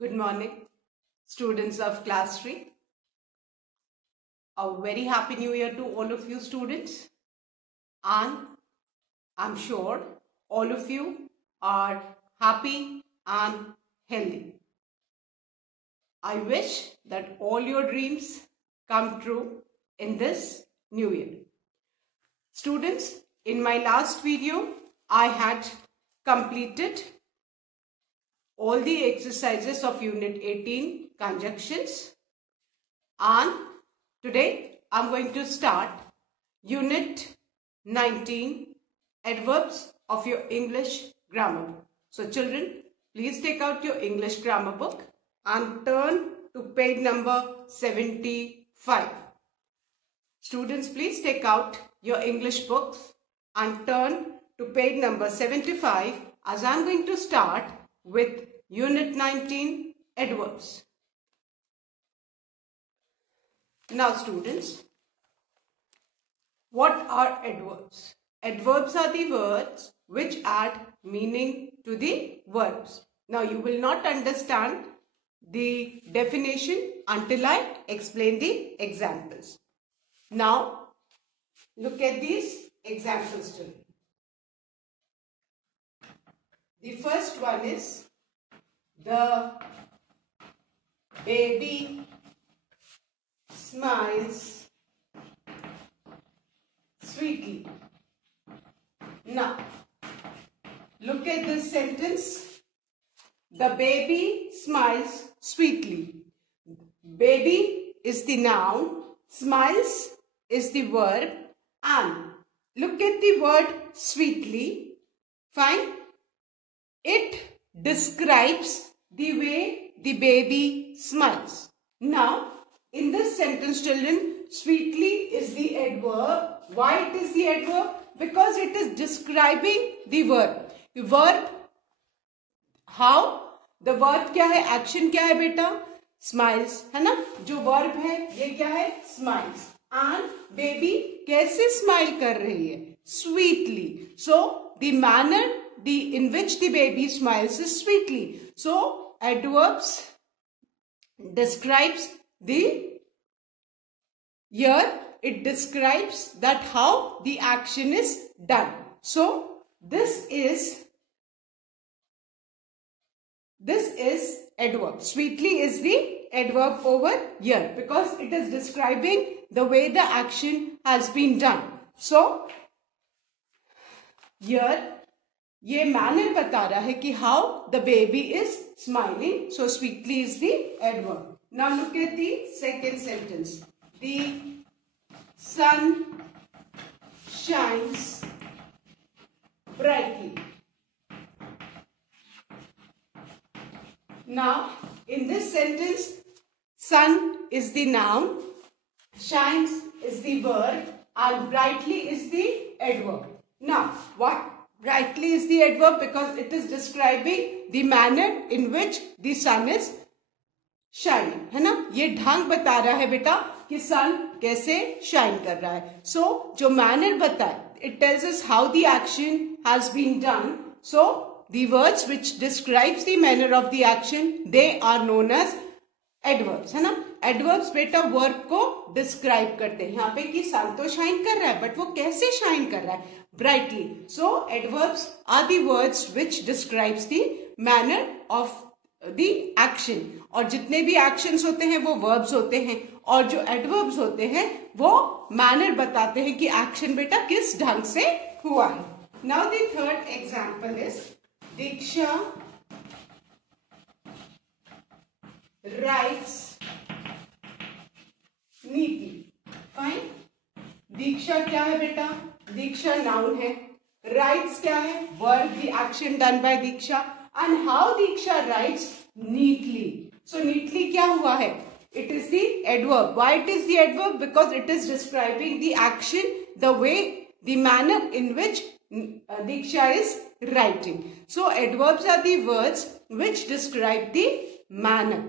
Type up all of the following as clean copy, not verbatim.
Good morning, students of class 3. A very happy new year to all of you students. And I'm sure all of you are happy and healthy. I wish that all your dreams come true in this new year. Students, in my last video, I had completed all the exercises of Unit 18 conjunctions, and today I'm going to start Unit 19 adverbs of your English grammar book. So children, please take out your English grammar book and turn to page number 75. Students, please take out your English books and turn to page number 75 as I'm going to start with Unit 19 adverbs. Now students, what are adverbs? Adverbs are the words which add meaning to the verbs. Now you will not understand the definition until I explain the examples. Now look at these examples to me. The first one is the baby smiles sweetly. Now, look at this sentence. The baby smiles sweetly. Baby is the noun, smiles is the verb, and look at the word sweetly. Fine. It describes the way the baby smiles. Now, in this sentence, children, sweetly is the adverb. Why it is the adverb? Because it is describing the verb. The verb, how? The verb क्या है? Action क्या है बेटा? Smiles, है ना? जो verb है, ये क्या है? Smiles. And baby कैसे smile कर रही है? Sweetly. So, the manner in which the baby smiles is sweetly. So, adverbs describes it describes that how the action is done. So, this is adverb. Sweetly is the adverb over here because it is describing the way the action has been done. So, here ये manner बता रहा है कि how the baby is smiling. So sweetly is the adverb. Now look at the second sentence. The sun shines brightly. Now in this sentence, sun is the noun, shines is the verb, and brightly is the adverb. Now what? Brightly is the adverb because it is describing the manner in which the sun is shining, है ना? ये ढंग बता रहा है बेटा कि sun कैसे shine कर रहा है. So जो manner बताए, it tells us how the action has been done. So the words which describes the manner of the action, they are known as adverbs, है ना? Adverbs बेटा verb को describe करते हैं. यहाँ पे कि sun तो shine कर रहा है, but वो कैसे shine कर रहा है? Brightly. So, adverbs are the words which describes the manner of the action. और जितने भी actions होते हैं वो verbs होते हैं और जो adverbs होते हैं वो manner बताते हैं कि action बेटा किस ढंग से हुआ है. Now the third example is Diksha writes neatly. Fine. Diksha क्या है बेटा? Diksha noun है. Writes क्या है? Verb, the action done by Diksha. And how Diksha writes? Neatly. So neatly क्या हुआ है? It is the adverb. Why it is the adverb? Because it is describing the action, the way, the manner in which Diksha is writing. So adverbs are the words which describe the manner.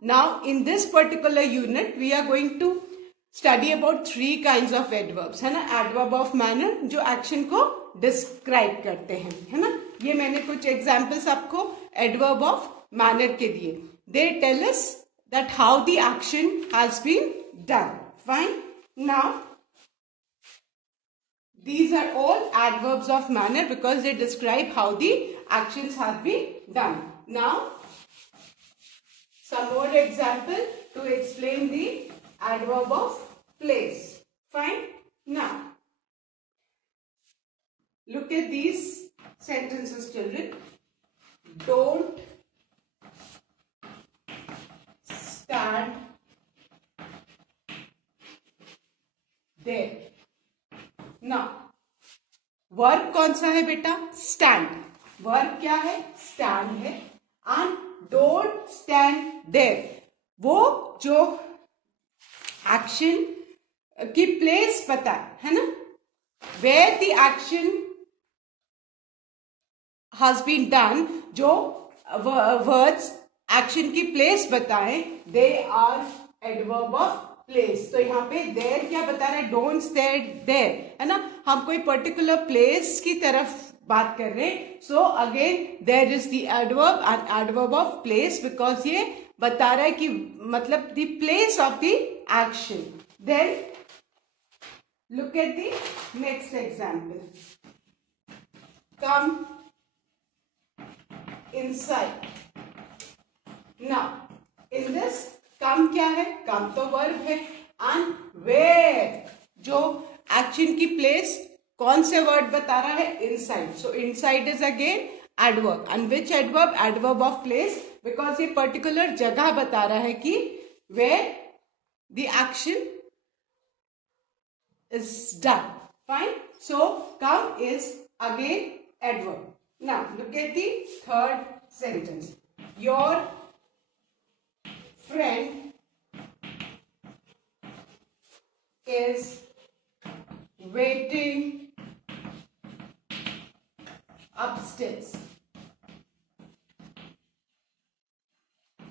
Now in this particular unit, we are going to study about three kinds of adverbs, है ना? Adverb of manner जो action को describe करते हैं, है ना? ये मैंने कुछ examples आपको adverb of manner के दिए. They tell us that how the action has been done. Fine. Now, these are all adverbs of manner because they describe how the actions have been done. Now, some more example to explain the adverb of place. Fine. Now, look at these sentences, children. Don't stand there. Now, verb कौन सा है बेटा? Stand. Verb क्या है? Stand है. And don't stand there, वो जो action की प्लेस पता है ना, where the action has been done, जो वर्ड्स एक्शन की प्लेस बताएं, they are adverb of place. तो यहाँ पे देयर क्या बता रहा है? डोंट स्टे देयर, है ना. हम कोई पर्टिकुलर प्लेस की तरफ बात कर रहे हैं. So again there is the adverb and adverb of place because ये बता रहा है कि मतलब the place of the action. Then look at the next example. Come inside. Now in this come क्या है? कम तो वर्ब है. एंड वेयर, जो एक्शन की प्लेस कौन से वर्ड बता रहा है? Inside. So inside is again adverb. And which adverb? Adverb of place because ये पर्टिकुलर जगह बता रहा है कि where the action is done. Fine. So come is again adverb. Now look at the third sentence. Your friend is waiting upstairs.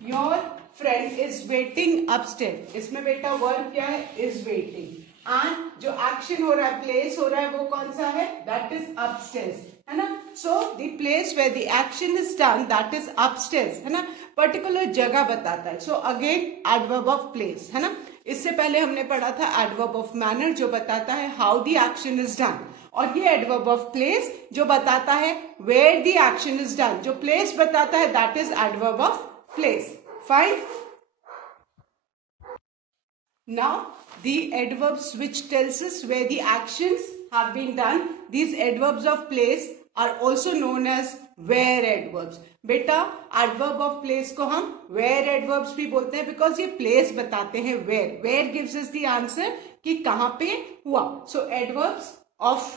Your friend is waiting upstairs. इसमें बेटा verb क्या है? is waiting. एंड जो action हो रहा है, place हो रहा है, वो कौन सा है? that is upstairs, है ना. so the place where the action is done, that is upstairs, है ना. पर्टिकुलर जगह बताता है. So again adverb of place, है ना. इससे पहले हमने पढ़ा था एडवर्ब ऑफ मैनर जो बताता है how the action is done, और ये एडवर्ब ऑफ प्लेस जो बताता है where the action is done. जो प्लेस बताता है that is adverb of place. Fine. Now the adverbs which tells us where the actions have been done, these adverbs of place are also known as where adverbs. बेटा adverb of place को हम where adverbs भी बोलते हैं because ये place बताते हैं. where gives us the answer कि कहाँ पे हुआ. so adverbs of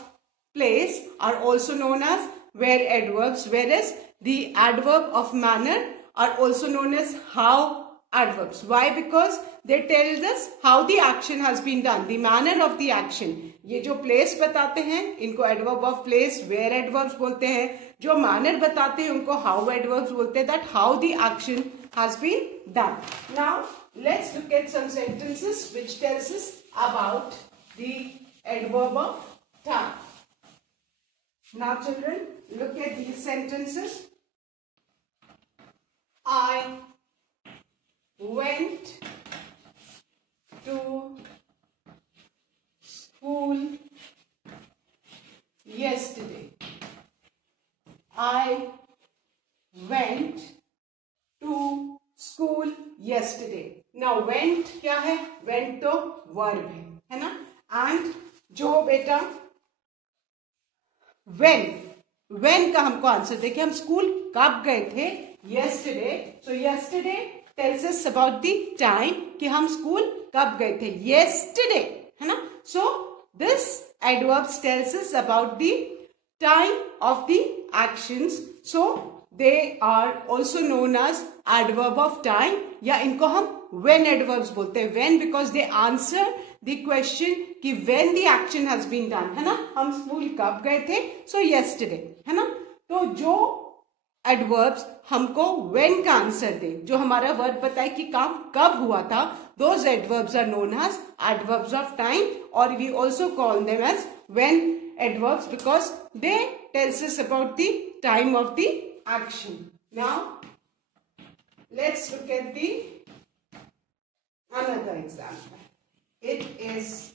place are also known as where adverbs, whereas the adverb of manner are also known as how adverbs. Why? Because they tell us how the action has been done, the manner of the action. ये जो place बताते हैं इनको adverb of place, where adverbs बोलते हैं. जो manner बताते हैं उनको how adverbs बोलते हैं. that how the action has been done. Now let's look at some sentences which tells us about the adverb of time. Now children, look at these sentences. I went to school yesterday. I went to school yesterday. Now went क्या है? went तो verb है ना. and जो बेटा when का हमको answer देखिए, हम स्कूल कब गए थे? yesterday. so yesterday tells us about the time कि हम स्कूल कब गए थे. yesterday, है ना. so this adverbs tells us about the time of the actions. so they are also known as adverb of time, या इनको हम when adverbs बोलते हैं. when because they answer the question कि when the action has been done, है ना. हम school कब गए थे? so yesterday, है ना. तो जो एडवर्ब्स हमको when का आंसर दे, जो हमारा वर्ब बताए कि काम कब हुआ था, those adverbs are known as adverbs of time, or we also call them as when adverbs because they tells us about the time of the action. Now let's look at the another example. It is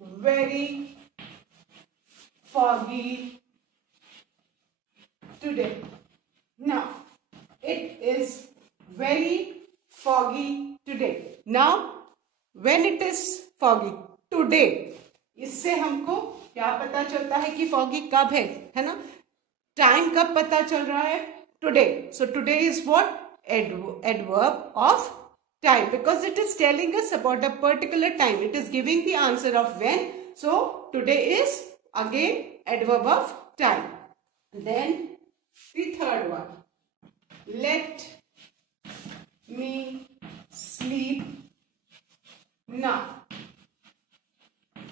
very foggy today. Now, it is very foggy today. Now, when it is foggy today, इससे हमको क्या पता चलता है कि foggy कब है ना? टाइम कब पता चल रहा है? Today. So today is what? Adverb of time, because it is telling us about a particular time. It is giving the answer of when. So today is again adverb of time. Then the third one. Let me sleep now.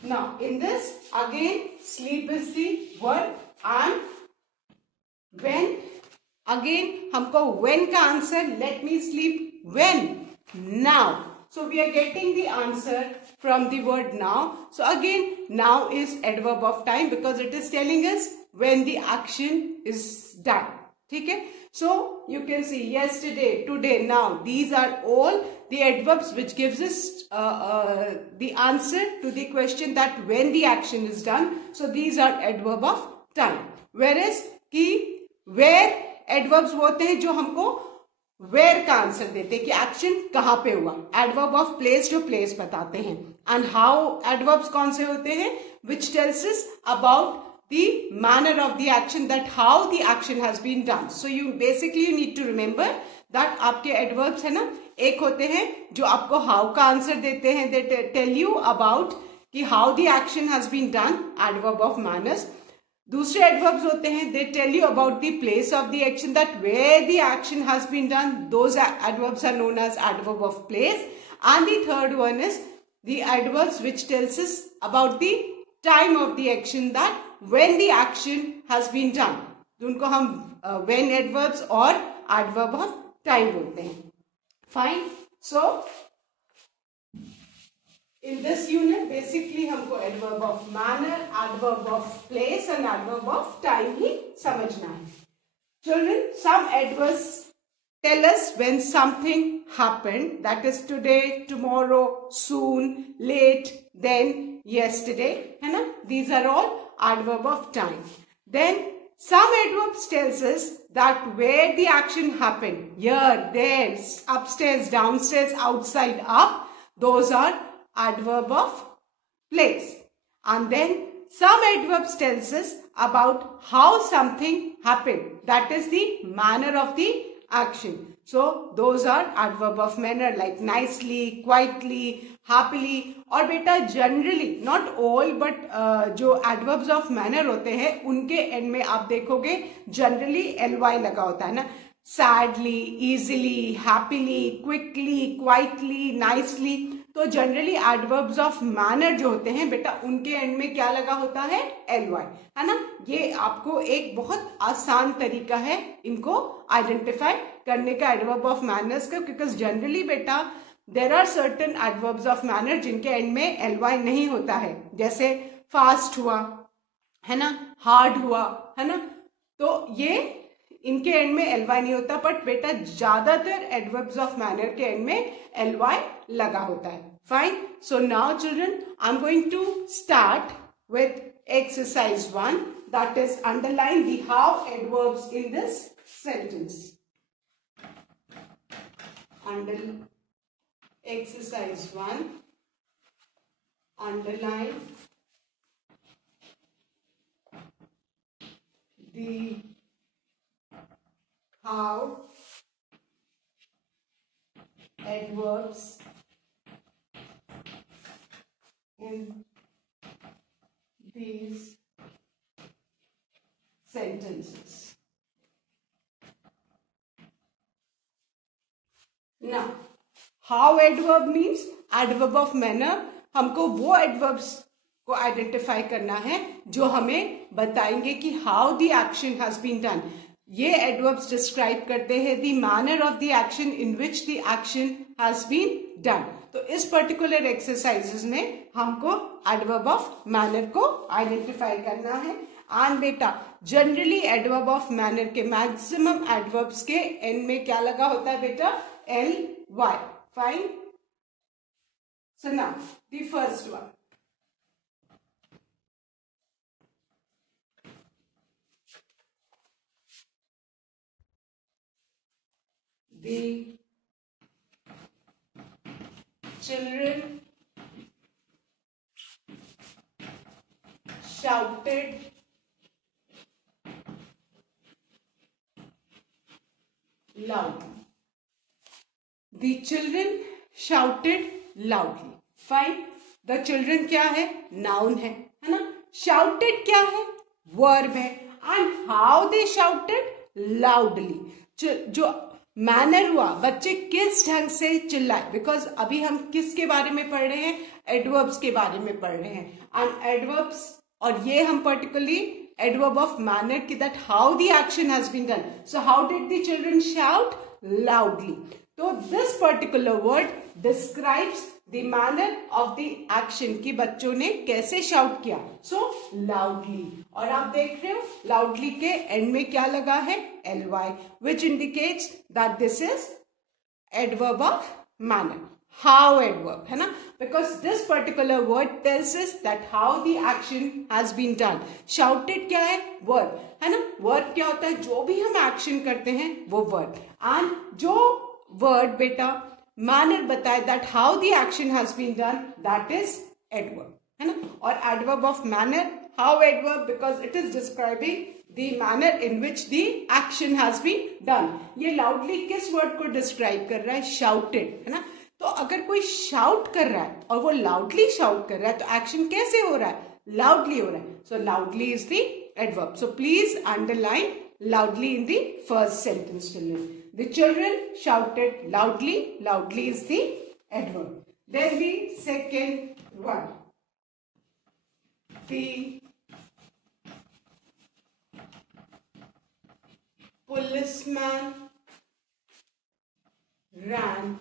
Now in this again sleep is the word, and when again हमको when का answer, let me sleep when, now. So we are getting the answer from the word now. So again now is adverb of time because it is telling us when the action is done. ठीक है? So you can see yesterday, today, now. These are all the adverbs which gives us the answer to the question that when the action is done. So these are adverb of time. Whereas कि where adverbs होते हैं जो हमको where का answer देते हैं कि action कहाँ पे हुआ. Adverb of place जो place बताते हैं. And how adverbs कौन से होते हैं? Which tells us about the manner of the action, that how the action has been done. So you basically need to remember that आपके adverbs है ना, एक होते हैं जो आपको how का आंसर देते हैं, they tell you about कि how the action has been done, adverb of manners. दूसरे adverbs होते हैं, they tell you about the place of the action, that where the action has been done. Those adverbs are known as adverb of place. And the third one is the adverbs which tells us about the time of the action, that when the action has been done. उनको हम when adverbs और adverb of time बोलते हैं. Fine. So in this unit basically हमको adverb of manner, adverb of place and adverb of time ही समझना है. Children, some adverbs tell us when something happened, that is today, tomorrow, soon, late, then, yesterday, है ना? These are all adverb of time. Then some adverbs tells us that where the action happened, here, there, upstairs, downstairs, outside, up, those are adverb of place. And then some adverbs tells us about how something happened, that is the manner of the action. So those are adverb of manner, like nicely, quietly, happily. और बेटा generally, not all, but जो adverbs of manner होते हैं उनके end में आप देखोगे generally ly लगा होता है ना. Sadly, easily, happily, quickly, quietly, nicely. तो जनरली एडवर्ब्स ऑफ मैनर जो होते हैं बेटा उनके एंड में क्या लगा होता है? ly, है ना. ये आपको एक बहुत आसान तरीका है इनको आइडेंटिफाई करने का एडवर्ब ऑफ मैनर्स का, बिकॉज जनरली बेटा there are certain adverbs of manner जिनके एंड में ly नहीं होता है. जैसे फास्ट हुआ है ना, हार्ड हुआ है ना, तो ये इनके एंड में ly नहीं होता. बट बेटा ज्यादातर एडवर्ब्स ऑफ मैनर के एंड में ly लगा होता है. Fine. So now children I am going to start with exercise 1, that is underline the how adverbs in this sentence. Exercise 1, underline the how adverbs in these sentences. Now, how adverb means adverb of manner. हमको वो adverbs को identify करना है जो हमें बताएंगे कि how the action has been done. ये adverbs describe करते हैं the manner of the action in which the action has been done. तो इस पर्टिकुलर एक्सरसाइजेस में हमको एडवर्ब ऑफ मैनर को आइडेंटिफाई करना है. एंड बेटा जनरली एडवर्ब ऑफ मैनर के मैक्सिमम एडवर्ब्स के एंड में क्या लगा होता है बेटा? ly. Fine. So now the first one. The children shouted loudly. The children shouted loudly. Fine. The children क्या है? Noun है ना? Shouted क्या है? Verb है. And how they shouted? Loudly. जो मैनर हुआ, बच्चे किस ढंग से चिल्लाए, बिकॉज अभी हम किसके बारे में पढ़ रहे हैं? एडवर्ब्स के बारे में पढ़ रहे हैं. एंड एडवर्ब्स, और ये हम पर्टिकुलरली एडवर्ब ऑफ मैनर की, that how the action has been done. So how did the children shout? Loudly. तो this particular word describes the manner of the action कि बच्चों ने कैसे शाउट किया. So loudly. और आप देख रहे हो लाउडली के एंड में क्या लगा है? ly, which indicates that this is adverb of manner. How adverb है ना? Because this particular word tells us that how the action has been done. Shouted क्या है? Verb है ना? Verb क्या होता है? जो भी हम action करते हैं वो verb. And जो word बेटा manner बताए that how the action has been done, that is adverb है ना? और adverb of manner, how adverb, because it is describing the manner in which the action has been done. ये loudly किस word को describe कर रहा है? Shouted है ना? तो अगर कोई shout कर रहा है और वो loudly shout कर रहा है तो action कैसे हो रहा है? Loudly हो रहा है. So loudly is the adverb. So please underline loudly in the first sentence, children. The children shouted loudly. Loudly is the adverb. Then the second one. The policeman ran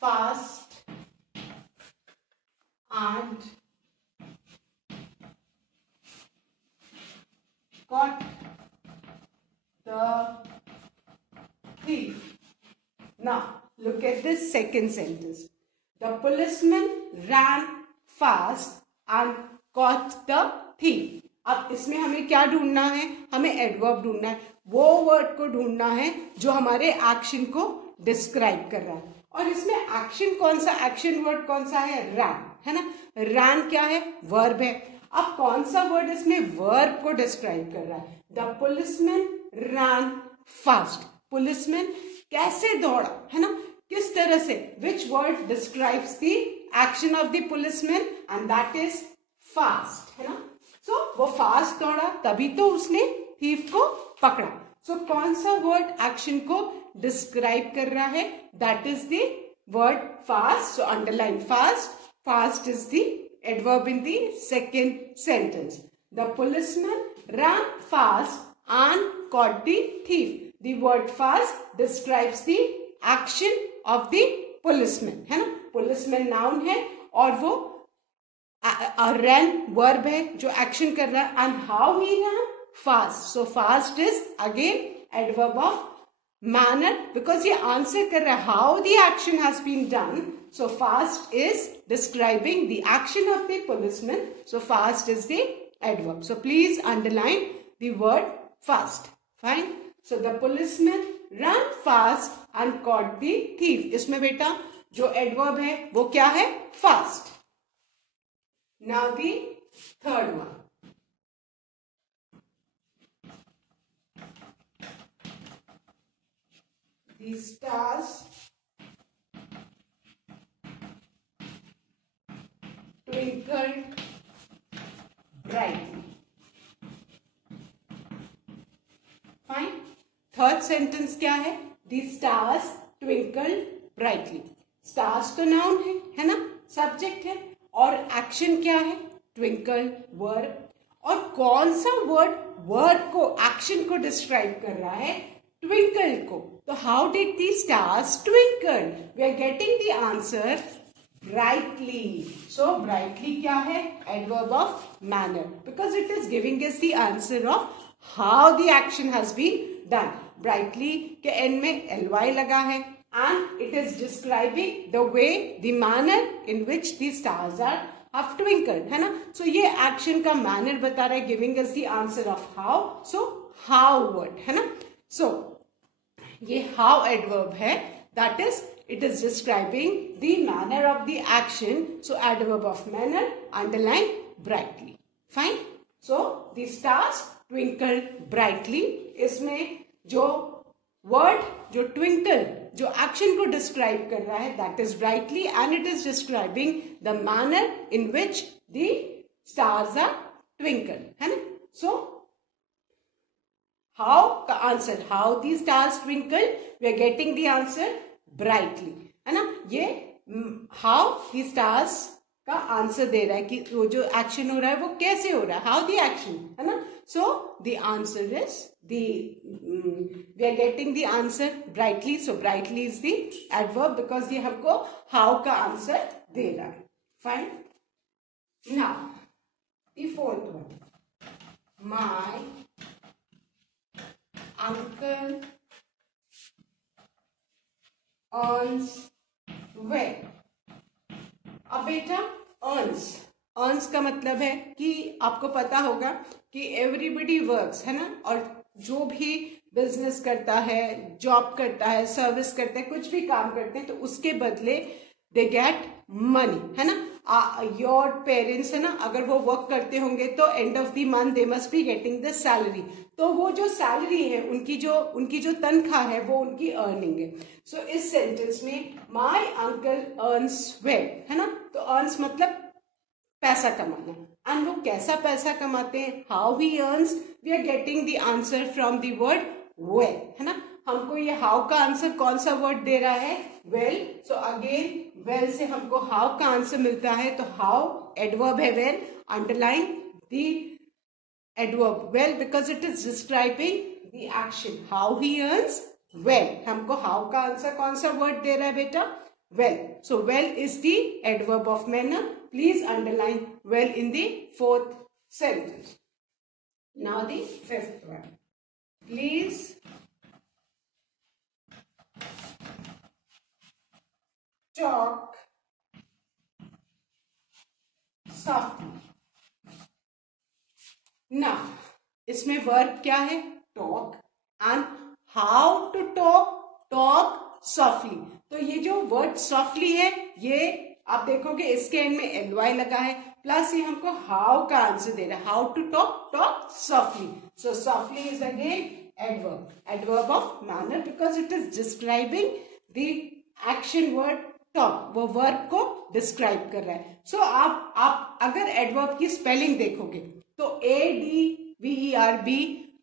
fast and caught the thief. Now, look at this second sentence. The policeman ran fast and caught the thief. अब इसमें हमें क्या ढूंढना है? हमें adverb ढूंढना है. वो वर्ड को ढूंढना है जो हमारे एक्शन को डिस्क्राइब कर रहा है. और इसमें एक्शन कौन सा? एक्शन वर्ड कौन सा है? रैन है ना? रैन क्या है? वर्ब है. अब कौन सा वर्ड इसमें वर्ब को डिस्क्राइब कर रहा है? The policeman ran fast. Policeman कैसे दौड़ा है ना? किस तरह से? Which word describes the action of the policeman? And that is fast है ना? सो वो फास्ट दौड़ा तभी तो उसने थीफ को पकड़ा. सो कौन सा वर्ड एक्शन को डिस्क्राइब कर रहा है? That is the word fast. So underline fast. Fast is the adverb in the second sentence. The policeman ran fast and caught the thief. The word fast describes the action of the policeman है ना? policeman noun है और वो ran verb है जो action कर रहा है. and how he ran? fast. so fast is again adverb of manner because ये answer कर रहा है how the action has been done. so fast is describing the action of the policeman. so fast is the adverb. So please underline the word fast. Fine. So the policeman ran fast and caught the thief. इसमें बेटा जो adverb है वो क्या है? fast. Now the third one. The stars twinkled brightly. Fine. Third sentence क्या है? The stars twinkled brightly. Stars तो नाउन है ना? सब्जेक्ट है. और एक्शन क्या है? Twinkle verb. और कौन सा वर्ड को एक्शन को डिस्क्राइब कर रहा है? ट्विंकल को. तो how did the stars twinkle? We are getting the answer brightly. So brightly क्या है? Adverb of manner, because it is giving us the answer of how the action has been done. Brightly के end में ly लगा है and it is describing the way, the manner in which the stars are have twinkled, है ना? So ये action का manner बता रहा है, giving us the answer of how. So how word है ना? So ये how adverb है, that is it is describing the manner of the action. So adverb of manner, underline brightly. Fine. So the stars twinkled brightly. इसमें जो word जो twinkle जो action को describe कर रहा है, that is brightly, and it is describing the manner in which the stars are twinkled, है ना? So how का answer, how the stars twinkled, we are getting the answer brightly, है ना? ये how the stars का answer दे रहा है कि वो जो एक्शन हो रहा है वो कैसे हो रहा है, how the action, है ना? So the answer is the we are getting the answer brightly. So brightly is the adverb because ये हमको how का आंसर दे रहा है. Fine. Now the fourth one. My uncle earns well. अब बेटा earns का मतलब है कि आपको पता होगा कि everybody works, है ना? और जो भी बिजनेस करता है, जॉब करता है, सर्विस करता है, कुछ भी काम करते हैं तो उसके बदले दे गेट मनी, है ना? योर पेरेंट्स है ना, अगर वो वर्क करते होंगे तो end of the month they must be getting the salary. तो वो जो सैलरी है उनकी जो तनख्वाह है वो उनकी अर्निंग है. सो इस सेंटेंस में माई अंकल अर्न्स वेल, है ना? तो अर्न्स मतलब पैसा कमाना. एंड वो कैसा पैसा कमाते हैं, how he earns, we are getting the answer from the word well, है ना? हमको ये हाउ का आंसर कौन सा वर्ड दे रहा है, वेल. सो अगेन वेल से हमको हाउ का आंसर मिलता है. तो हाउ एडवर्ब है well, underline the adverb well because it is describing the action how he earns well. हमको हाउ का आंसर कौन सा वर्ड दे रहा है बेटा, well. So well is the adverb of manner. Please underline well in the fourth sentence. Now the fifth one. Please talk softly. Now, इसमें verb क्या है, talk, and how to talk softly. तो ये जो word softly है ये आप देखोगे इसके एंड में ly लगा है, प्लस ये हमको हाउ का आंसर दे रहा है, how to talk softly. So softly is again adverb of manner because it is describing the action word talk. वो वर्ब को डिस्क्राइब कर रहा है. सो आप अगर एडवर्ब की स्पेलिंग देखोगे तो ADVERB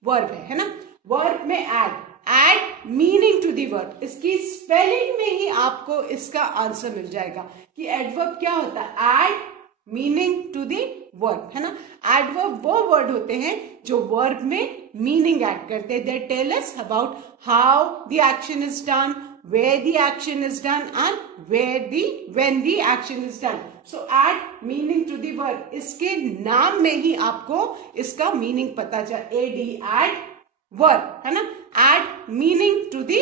वर्ब है ना? वर्ब में add meaning to the verb, इसकी स्पेलिंग में ही आपको इसका आंसर मिल जाएगा कि एडवर्ब क्या होता है, add meaning to the verb, है ना? एडवर्ब वो वर्ड होते हैं जो वर्ब में मीनिंग ऐड करते हैं. They tell us about how the action is done, where the action is done and when the action is done. So add meaning to the verb. इसके नाम में ही आपको इसका मीनिंग पता चल, add verb, है ना? add meaning to the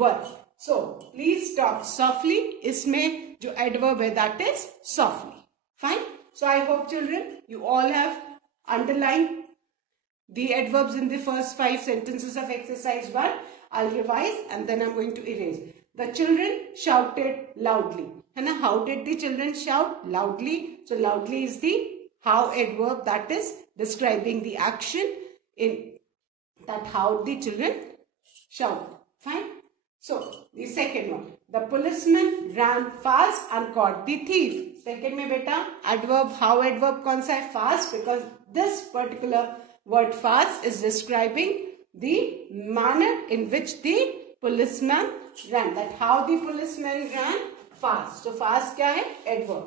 verb. So please talk softly. इसमें जो adverb है that is softly. Fine. So I hope children you all have underlined the adverbs in the first 5 sentences of exercise 1. I'll revise and then I'm going to erase. The children shouted loudly. है ना? How did the children shout? Loudly. So loudly is the how adverb that is describing the action in that how the children shout. Fine. So the second one. The policeman ran fast and caught the thief. Second में बेटा adverb how adverb कौन सा है, fast, because this particular word fast is describing the manner in which the policeman ran, that how the policeman ran fast. So fast क्या है, adverb.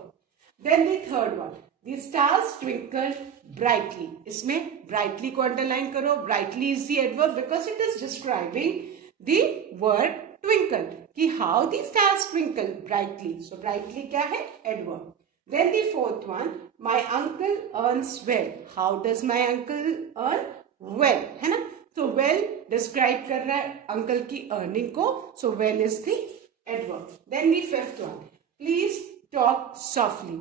Then the third one, the stars twinkled brightly. इसमें brightly को underline करो. Brightly is the adverb because it is describing the word twinkled, कि how the stars twinkle brightly. So brightly क्या है? Adverb. Then the fourth one, my uncle earns well. How does my uncle earn? Well, है ना? तो well describe कर रहा है uncle की earning को. So well is the adverb. Then the fifth one, please talk softly.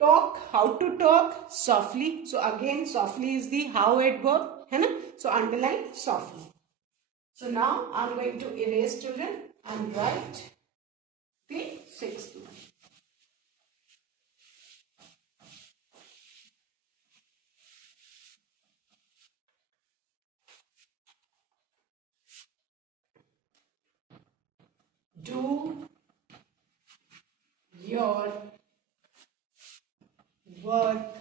Talk, how to talk? Softly. So again softly is the how adverb, है ना? So underline softly. So now I'm going to erase, children, and write the sixth one. Do your work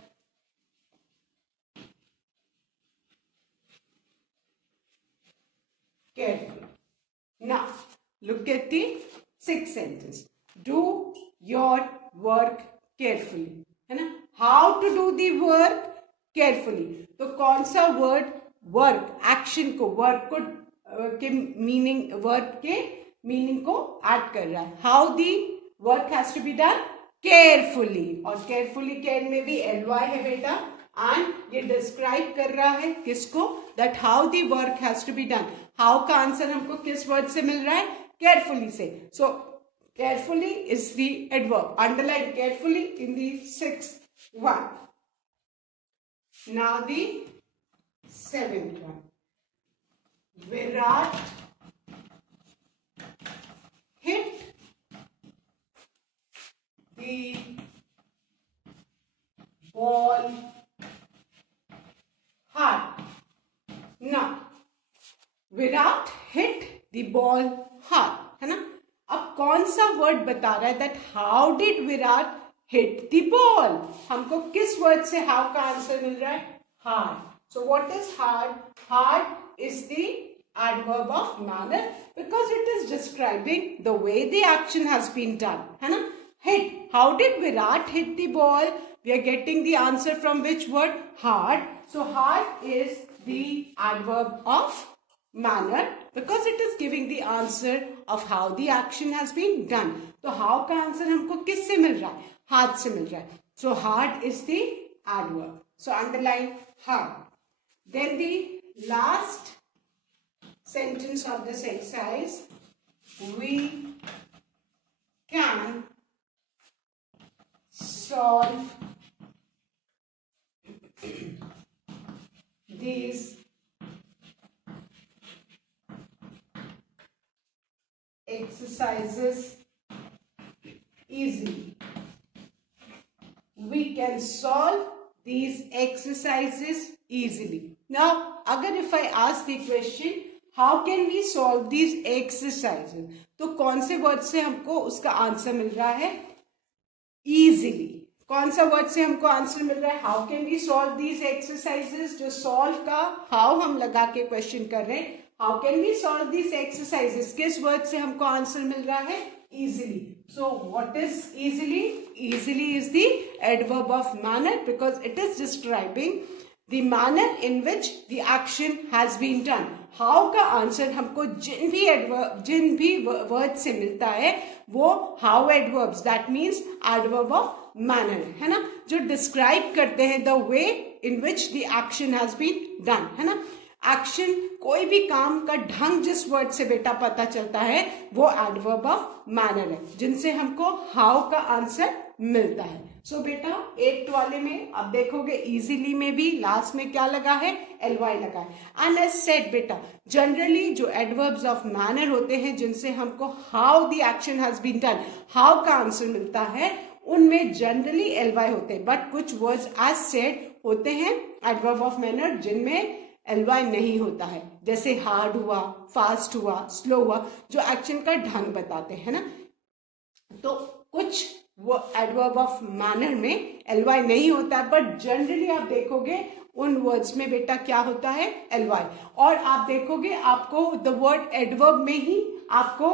carefully. Now, look at the sixth sentence. Do your work carefully. है ना? How to do the work carefully. तो कौन सा word work, action को, work को के meaning, work के meaning को add कर रहा है. How the work has to be done? Carefully. और carefully care में भी ly है बेटा. And ये describe कर रहा है किसको? That how the work has to be done. How का आंसर हमको किस word से मिल रहा है? Carefully से. So carefully is the adverb. Underline carefully in the sixth one. Now the seventh one. Virat hit the ball hard. Now, Virat hit the ball hard, है ना? अब कौन सा वर्ड बता रहा है that how did Virat hit the ball? हमको किस वर्ड से how का आंसर मिल रहा है? Hard. So what is hard? Hard is the adverb of manner because it is describing the way the action has been done, है ना? Hit. How did Virat hit the ball? We are getting the answer from which word? Hard. So hard is the adverb of manner because it is giving the answer of how the action has been done. तो how का answer हमको किस से मिल रहा है? Hard से मिल रहा है. So hard is the adverb. So underline hard. Then the last sentence of this exercise, we can solve these exercises easily. We can solve these exercises easily. Now, agar if I ask the question, how can we solve these exercises? तो कौन से word से हमको उसका answer मिल रहा है? Easily. कौन सा word से हमको आंसर मिल रहा है? How can we solve these exercises? जो solve का how हम लगा के question कर रहे हैं. How can we solve these exercises? किस word से हमको आंसर मिल रहा है? Easily. So what is easily? Easily is the adverb of manner because it is describing the manner in which the action has been done. How का answer हमको जिन भी word से मिलता है वो how adverbs, that means adverb of manner, है ना? जो describe करते हैं the way in which the action has been done, है ना? Action, कोई भी काम का ढंग जिस word से बेटा पता चलता है वो adverb of manner है जिनसे हमको how का आंसर मिलता है. So बेटा 8th वाले में अब देखोगे easily में भी लास्ट में क्या लगा है? ly लगा है. And as said बेटा generally जो adverbs of manner होते हैं जिनसे हमको how the action has been done, how का आंसर मिलता है उनमें generally ly होते हैं. But कुछ words as said होते हैं adverb of manner जिनमें ly नहीं होता है. जैसे hard हुआ, fast हुआ, slow हुआ जो action का ढंग बताते हैं ना. तो कुछ वो adverb of manner में ly नहीं होता है पर जनरली आप देखोगे उन वर्ड्स में बेटा क्या होता है? ly. और आप देखोगे आपको the word adverb में ही आपको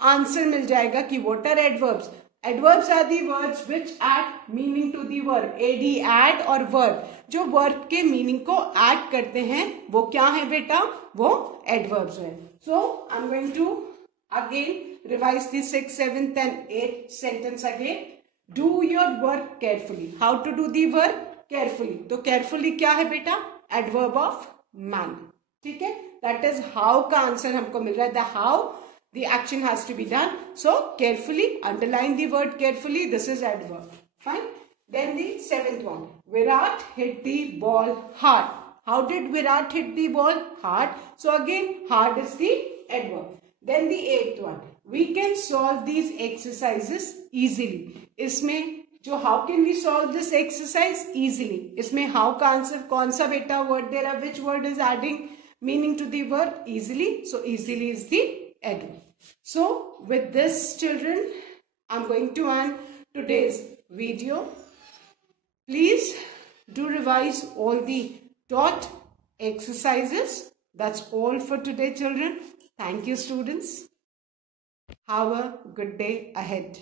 आंसर मिल जाएगा कि what are adverbs? Adverbs are the words which add meaning to the verb. Add, add और verb. जो verb के meaning को add करते हैं वो क्या है बेटा? वो adverbs है. So I'm going to Again, revise the 6th, 7th and 8th sentence again. Do your work carefully. How to do the work? Carefully. तो carefully क्या है बेटा? Adverb of manner. ठीक है? That is how का answer हमको मिल रहा है. The how, the action has to be done. So carefully, underline the word carefully. This is adverb. Fine. Then the 7th one. Virat hit the ball hard. How did Virat hit the ball? Hard. So again, hard is the adverb. Then the 8th one. We can solve these exercises easily. इसमें जो how can we solve this exercise easily? इसमें how का answer कौन सा बेटा word दे रहा? Which word is adding meaning to the word? Easily. So easily is the adverb. So with this, children, I'm going to end today's video. Please do revise all the taught exercises. That's all for today, children. Thank you, students. Have a good day ahead.